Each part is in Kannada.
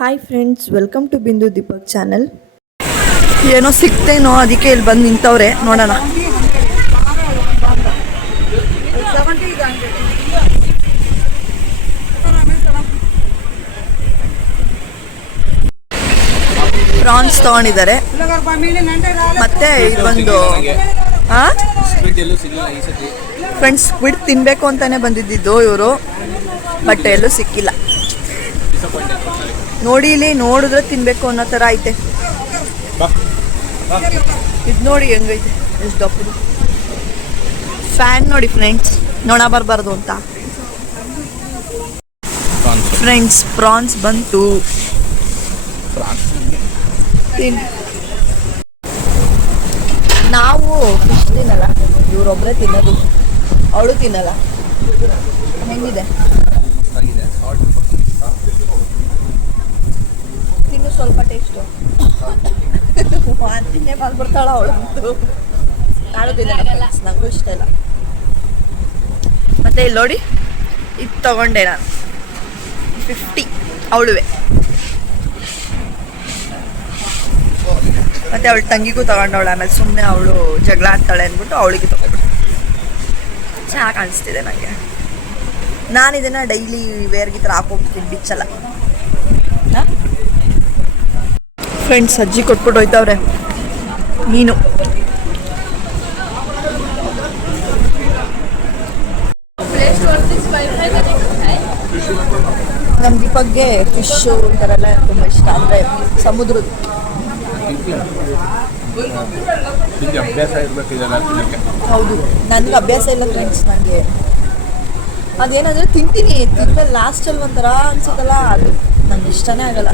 ಹಾಯ್ ಫ್ರೆಂಡ್ಸ್, ವೆಲ್ಕಮ್ ಟು ಬಿಂದು ದೀಪಕ್ ಚಾನಲ್. ಏನೋ ಸಿಕ್ತೇನೋ ಅದಕ್ಕೆ ಇಲ್ಲಿ ಬಂದು ನಿಂತವ್ರೆ, ನೋಡೋಣ. ಪ್ರಾನ್ಸ್ ತಗೊಂಡಿದ್ದಾರೆ. ಮತ್ತೆ ಇದೊಂದು ಫ್ರೆಂಡ್ಸ್ ಸ್ಕ್ವಿಡ್ ತಿನ್ಬೇಕು ಅಂತಾನೆ ಬಂದಿದ್ದು ಇವರು, ಬಟ್ ಎಲ್ಲೂ ಸಿಕ್ಕಿಲ್ಲ. ನೋಡಿ, ಇಲ್ಲಿ ನೋಡಿದ್ರೆ ತಿನ್ಬೇಕು ಅನ್ನೋ ಥರ ಐತೆ. ಇದು ನೋಡಿ ಹೆಂಗೈತೆ, ಎಷ್ಟು ದಪ್ಪದು. ಫ್ಯಾನ್ ನೋಡಿ ಫ್ರೆಂಡ್ಸ್, ನೊಣ ಬರಬಾರ್ದು ಅಂತ. ಫ್ರೆಂಡ್ಸ್ ಪ್ರಾನ್ಸ್ ಬಂತು. ನಾವು ಫಿಶ್ ತಿನ್ನಲ್ಲ, ಇವರೊಬ್ಬರೇ ತಿನ್ನೋದು. ಅವಳು ತಿನ್ನಲ್ಲ. ಹೆಂಗಿದೆ? ತಿನ್ನು ಸ್ವಲ್ಪ ಟೇಸ್ಟು. ವಾಂತಿನೇ ಮಾಡ್ಬಿಡ್ತಾಳ ಅವಳಂತೂ. ನಾನು ತಿನ್ನಲ್ಲ, ನನಗೂ ಇಷ್ಟ ಇಲ್ಲ. ಮತ್ತೆ ಇಲ್ಲಿ ನೋಡಿ, ಇದು ತಗೊಂಡೆ ನಾನು 50 ಅವಳುವೆ. ಮತ್ತೆ ಅವಳು ತಂಗಿಗೂ ತಗೊಂಡವಳು. ಆಮೇಲೆ ಸುಮ್ಮನೆ ಅವಳು ಜಗಳ ಆಡ್ತಾಳೆ ಅಂದ್ಬಿಟ್ಟು ಅವಳಿಗೆ ತಗೊಂಡ್ಬಿಟ್ಟು. ಚೆನ್ನಾಗಿ ಕಾಣಿಸ್ತಿದೆ ನನಗೆ. ನಾನು ಇದನ್ನು ಡೈಲಿ ವೇರ್ಗೆ ಈ ಥರ ಹಾಕೋಗ್ತೀನಿ, ಬಿಚ್ಚಲ್ಲ. ಫ್ರೆಂಡ್ಸ್ ಅಜ್ಜಿ ಕೊಟ್ಬಿಟ್ಟು ಹೋಯ್ತವ್ರೆ ಮೀನು. ನಮ್ಮ ದೀಪಕ್ಗೆ ಫಿಶ್ಶು ಈ ಥರ ಎಲ್ಲ ತುಂಬ ಇಷ್ಟ. ಅಂದರೆ ಸಮುದ್ರದ್ದು. ಹೌದು, ನನಗೆ ಅಭ್ಯಾಸ ಇಲ್ಲ ಫ್ರೆಂಡ್ಸ್. ನನಗೆ ಅದೇನಾದರೂ ತಿಂತೀನಿ, ತಿಂದಲ್ಲಿ ಲಾಸ್ಟಲ್ಲಿ ಒಂಥರ ಅನ್ಸುತ್ತಲ್ಲ, ಅದು ನನಗೆ ಇಷ್ಟನೇ ಆಗಲ್ಲ.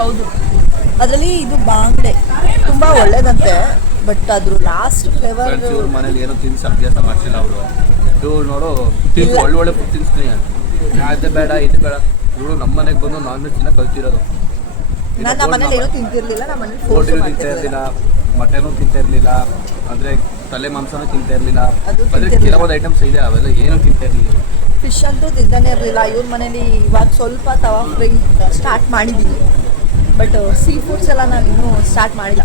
ಹೌದು, ಅದರಲ್ಲಿ ಇದು ಬಾಂಗ್ಡೆ ತುಂಬ ಒಳ್ಳೇದಂತೆ, ಬಟ್ ಅದ್ರ ಲಾಸ್ಟ್ ಫ್ಲೇವರ್. ಮನೇಲಿ ಏನೋ ತಿನ್ಸಿ ಅಭ್ಯಾಸ ಮಾಡಿಸಿಲ್ಲ ಅವರು. ಇವ್ರು ನೋಡು, ಒಳ್ಳೆ ಫುಡ್ ತಿನ್ಸ್ತೀನಿ, ಅದು ಬೇಡ ಇದು ಬೇಡ. ಇವರು ನಮ್ಮ ಮನೆಗೆ ಬಂದು ನಾನ್ ವೆಜ್ ತಿನ್ನ ಕಲ್ತಿರೋದು. ನಾನು ನಮ್ಮ ಮನೇಲಿ ಏನೂ ತಿಂತಿರ್ಲಿಲ್ಲ. ನಮ್ಮ ಮನೇಲಿ ಪ್ರೋಟೀನ್ ತಿಂತಾ ಇರಲಿಲ್ಲ, ಮಟನು ತಿಂತಾ ಇರಲಿಲ್ಲ, ಅಂದರೆ ತಲೆ ಮಾಂಸನೂ ತಿಂತಾ ಇರಲಿಲ್ಲ. ಅಂದರೆ ಕೆಲವೊಂದು ಐಟಮ್ಸ್ ಇದೆ, ಅವೆಲ್ಲ ಏನೂ ತಿಂತಾ ಇರಲಿಲ್ಲ. ಫಿಶ್ ಅಂತೂ ತಿಂತಾನೆ ಇರಲಿಲ್ಲ. ಇವ್ರ ಮನೇಲಿ ಇವಾಗ ಸ್ವಲ್ಪ ತವಾ ಫ್ರೈ ಸ್ಟಾರ್ಟ್ ಮಾಡಿದ್ದೀವಿ, ಬಟ್ ಸೀ ಫುಡ್ಸ್ ಎಲ್ಲ ನಾನು ಇನ್ನೂ ಸ್ಟಾರ್ಟ್ ಮಾಡಿಲ್ಲ.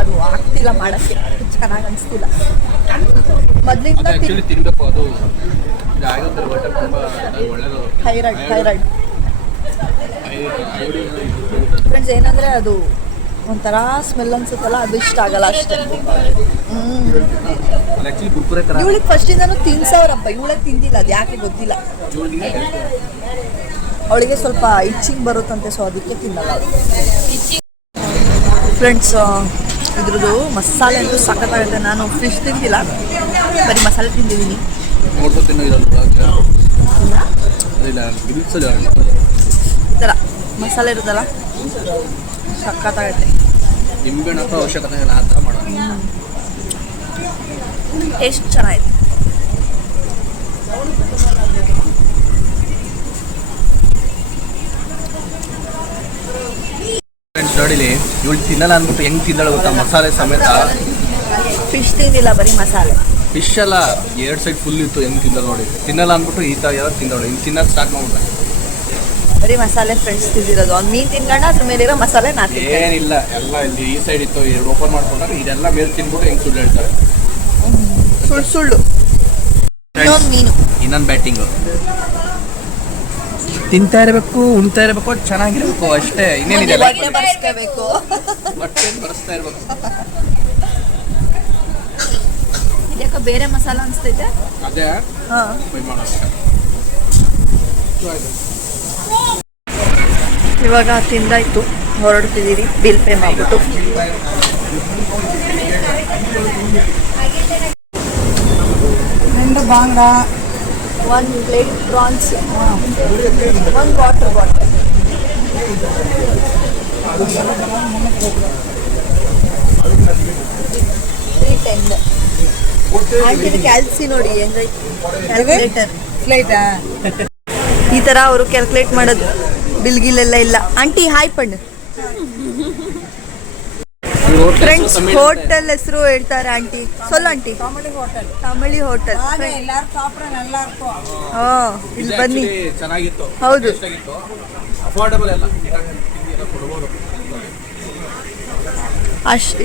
ಅದು ಆಗ್ತಿಲ್ಲ ಮಾಡೋಕ್ಕೆ, ಚೆನ್ನಾಗಿ ಅನಿಸ್ತಿಲ್ಲ. ಮೊದಲಿಂದ ತಿನ್ನಬೇಕು. ಅದು ಥೈರಾಯ್ಡ್ ಫ್ರೆಂಡ್ಸ್. ಏನಂದರೆ ಅದು ಒಂಥರ ಸ್ಮೆಲ್ ಅನ್ಸುತ್ತಲ್ಲ, ಅದು ಇಷ್ಟ ಆಗಲ್ಲ ಅಷ್ಟೇ. ಇವಳಿಗೆ ಫಸ್ಟಿಂದನೂ ತಿನ್ಸವ್ರಪ್ಪ, ಇವಳಿಗೆ ತಿಂದಿಲ್ಲ, ಅದು ಯಾಕೆ ಗೊತ್ತಿಲ್ಲ. ಅವಳಿಗೆ ಸ್ವಲ್ಪ ಇಚ್ಚಿಂಗ್ ಬರುತ್ತಂತೆ, ಸೊ ಅದಕ್ಕೆ ತಿನ್ನಲ್ಲ ಅವಳು. ಫ್ರೆಂಡ್ಸ್ ಇದ್ರದ್ದು ಮಸಾಲೆ ಅಂತೂ ಸಖತ್ತಾಗುತ್ತೆ. ನಾನು ಫಿಶ್ ತಿಂತಿಲ್ಲ, ಬರೀ ಮಸಾಲೆ ತಿಂದಿದ್ದೀನಿ. ಈ ಥರ ಮಸಾಲೆ ಇರುತ್ತಲ್ಲ, ಸಖತ್ತಾಗುತ್ತೆ. ನಿಂಬೆಹಣ್ಣು ಹಾಕೋ ಅವಶ್ಯಕತೆ ಇಲ್ಲ, ಆ ಥರ ಮಾಡೋದು. ಟೇಸ್ಟ್ ಚೆನ್ನಾಗಿದೆ. ಫ್ರೆಂಡ್ಸ್ ನೋಡಿಲಿ, ಇವಳು ತಿನ್ನಲ್ಲ ಅಂದ್ಬಿಟ್ಟು ಹೆಂಗೆ ತಿಂದಳು ಗೊತ್ತಾ, ಮಸಾಲೆ ಸಮೇತ. ಫಿಶ್ ತಿಂದಿಲ್ಲ, ಬರೀ ಮಸಾಲೆ. ಫಿಶ್ ಎಲ್ಲ 2 ಸೈಡ್ ಫುಲ್ ಇತ್ತು, ಹೆಂಗೆ ತಿಂದಳು ನೋಡಿ. ತಿನ್ನಲ್ಲ ಅಂದ್ಬಿಟ್ಟು ಈ ಥರ ಯಾರು ತಿಂದವಳು, ಹಿಂಗೆ ತಿನ್ನೋದು ಸ್ಟಾರ್ಟ್ ಮಾಡ್ಬಿಟ್ರೆ. ಬರೀ ಮಸಾಲೆ ಫ್ರೆಂಡ್ಸ್ ತಿಂದಿರೋದು. ಒಂದು ಮೀನು ತಿನ್ಕೊಂಡು ಅದ್ರ ಮೇಲಿರೋ ಮಸಾಲೆ ನಾನು ಏನಿಲ್ಲ, ಎಲ್ಲ ಇಲ್ಲಿ ಈ ಸೈಡ್ ಇತ್ತು, 2 ಓಪನ್ ಮಾಡ್ಕೊಂಡ್ರೆ ಇದೆಲ್ಲ ಮೇಲೆ ತಿನ್ಬಿಟ್ಟು ಹೆಂಗೆ ಸುಳ್ಳು ಹೇಳ್ತಾರೆ. ಸುಳ್ಳು. ಇನ್ನೊಂದು ಮೀನು, ಇನ್ನೊಂದು ಬ್ಯಾಟಿಂಗು. ತಿಂತಾ ಇರಬೇಕು, ಉಣ್ತಾ ಇರಬೇಕು, ಚೆನ್ನಾಗಿರ್ಬೇಕು ಅಷ್ಟೇ. ಇನ್ನೇನಿದೆ, ಬರ್ಸ್ಕೋಬೇಕು, ಬಟ್ಟೆ ಬರೆಸ್ತಾ ಇರ್ಬೇಕು. ಯಾಕೋ ಬೇರೆ ಮಸಾಲ ಅನಿಸ್ತೈತೆ. ಅದೇ ಇವಾಗ ತಿಂದಾಯ್ತು, ಹೊರಡ್ತಿದ್ದೀವಿ ಬಿಲ್ ಪೇ ಮಾಡಿಬಿಟ್ಟು. ಬಾಂಗ್ಡಾ, 1 ಪ್ಲೇಟ್ ಪ್ರಾನ್ಸ್, 1 ವಾಟರ್ ಬಾಟಲ್. ಆಂಟಿದು ಕ್ಯಾಲ್ಸಿ ನೋಡಿ ಹೆಂಗೈತೆ, ಕ್ಯಾಲ್ಕುಲೇಟರ್. ಈ ಥರ ಅವರು ಕ್ಯಾಲ್ಕುಲೇಟ್ ಮಾಡೋದು. ಬಿಲ್ಗಿಲೆಲ್ಲ ಇಲ್ಲ. ಆಂಟಿ ಹಾಯ್ ಪಣ್ಣು. ಫ್ರೆಂಡ್ಸ್ ಹೋಟೆಲ್ ಹೆಸರು ಹೇಳ್ತಾರೆ ಆಂಟಿ ಸೊಲ್ಲ ಆಂಟಿ ತಮಿಳಿ ಹೋಟೆಲ್ ಇಲ್ಲಿ ಬನ್ನಿ ಚೆನ್ನಾಗಿತ್ತು, ಹೌದು ಅಫೋರ್ಡಬಲ್ ಎಲ್ಲ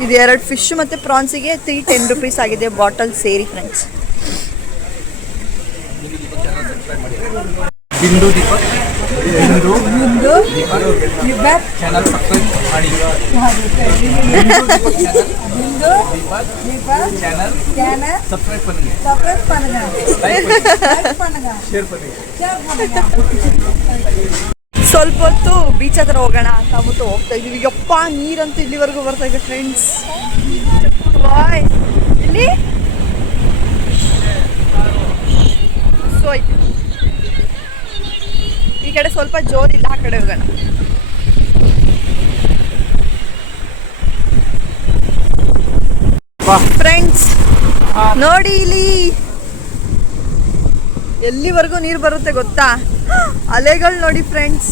ಇದು 2 ಫಿಶ್ ಮತ್ತು ಪ್ರಾನ್ಸಿಗೆ 310 rupees ಆಗಿದೆ ಬಾಟಲ್ ಸೇರಿ ಫ್ರೆಂಡ್ಸ್. ಬಿಂದು ದೀಪ ಚಾನಲ್ ಸಬ್ಸ್ಕ್ರೈಬ್ ಮಾಡಿ. ಚಾನಲ್ ಸಬ್ಸ್ಕ್ರೈಬ್ பண்ணுங்க, ಶೇರ್ பண்ணுங்க. ಸ್ವಲ್ಪ ಹೊತ್ತು ಬೀಚ್ ಹತ್ರ ಹೋಗೋಣ ಅಂತ ಅಂದ್ಬಿಟ್ಟು ಹೋಗ್ತಾ ಇದೀವಿ. ಯಪ್ಪ ನೀರಂತೂ ಇಲ್ಲಿವರೆಗೂ ಬರ್ತಾ ಇದೆ ಫ್ರೆಂಡ್ಸ್. ಬಾಯ್ ಇಲ್ಲಿ ಸೊ ಈ ಕಡೆ ಸ್ವಲ್ಪ ಜೋರಿಲ್ಲ, ಆ ಕಡೆ ಹೋಗೋಣ. ಫ್ರೆಂಡ್ಸ್ ನೋಡಿ ಇಲ್ಲಿ ಎಲ್ಲಿವರೆಗೂ ನೀರು ಬರುತ್ತೆ ಗೊತ್ತಾ? ಅಲೆಗಳು ನೋಡಿ ಫ್ರೆಂಡ್ಸ್.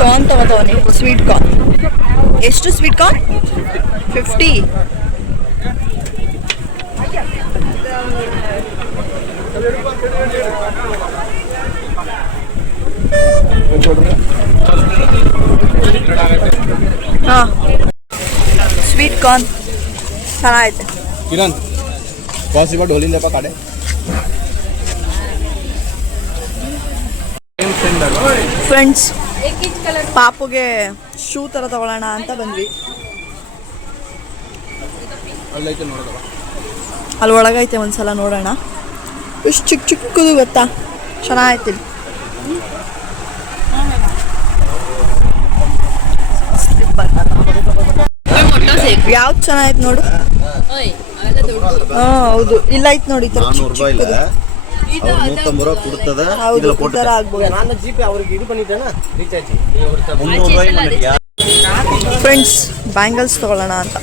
ಕಾರ್ನ್ ತಗೋತವನಿ, ಸ್ವೀಟ್ ಕಾರ್ನ್. ಎಷ್ಟು ಸ್ವೀಟ್ ಕಾರ್ನ್? 50. ಹಾಂ ಸ್ವೀಟ್ ಕಾರ್ನ್ ಚೆನ್ನಾಗೈತೆ. ಕಿರಣ್ ಪಾಸಿಬಲ್ ढोलिंदಪ್ಪ ಕಾಡೆ. ಫ್ರೆಂಡ್ಸ್ ಪಾಪುಗೆ ಶೂ ಥರ ತಗೊಳ್ಳೋಣ ಅಂತ ಬಂದ್ವಿ. ಅಲ್ಲೈತೆ ನೋಡೋದವ, ಅಲ್ಲಿ ಒಳಗೈತೆ, ಒಂದ್ಸಲ ನೋಡೋಣ. ಎಷ್ಟು ಚಿಕ್ಕ ಚಿಕ್ಕದು ಗೊತ್ತಾ, ಚೆನ್ನಾಗೈತಿ. ಯಾವ್ದು ಚೆನ್ನಾಗೈತೆ ನೋಡು. ಹಾಂ ಹೌದು, ಇಲ್ಲ ಐತೆ ನೋಡಿ. ಹೌದು ಈ ಥರ ಆಗ್ಬೋದು. ಫ್ರೆಂಡ್ಸ್ ಬ್ಯಾಂಗಲ್ಸ್ ತಗೊಳ್ಳೋಣ ಅಂತ.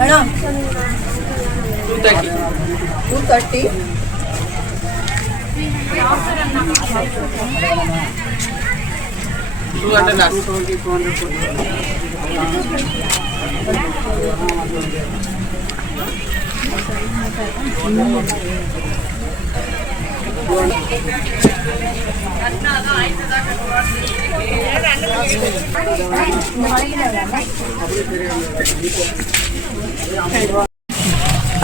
ಅಣ್ಣ 230.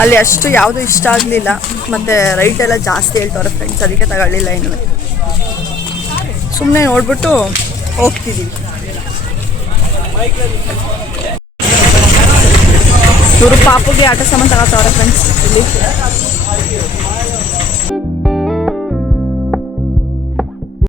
ಅಲ್ಲಿ ಅಷ್ಟು ಯಾವುದು ಇಷ್ಟ ಆಗಲಿಲ್ಲ, ಮತ್ತು ರೈಟ್ ಎಲ್ಲ ಜಾಸ್ತಿ ಹೇಳ್ತವ್ರೆ ಫ್ರೆಂಡ್ಸ್, ಅದಕ್ಕೆ ತಗೊಳ್ಳಿಲ್ಲ. ಇನ್ನು ಸುಮ್ಮನೆ ನೋಡ್ಬಿಟ್ಟು ಹೋಗ್ತಿದ್ದೀವಿ. ಇವರು ಪಾಪುಗೆ ಆಟ ಸಾಮಾನು ತಗೋತವ್ರೆ ಫ್ರೆಂಡ್ಸ್ ಇಲ್ಲಿ.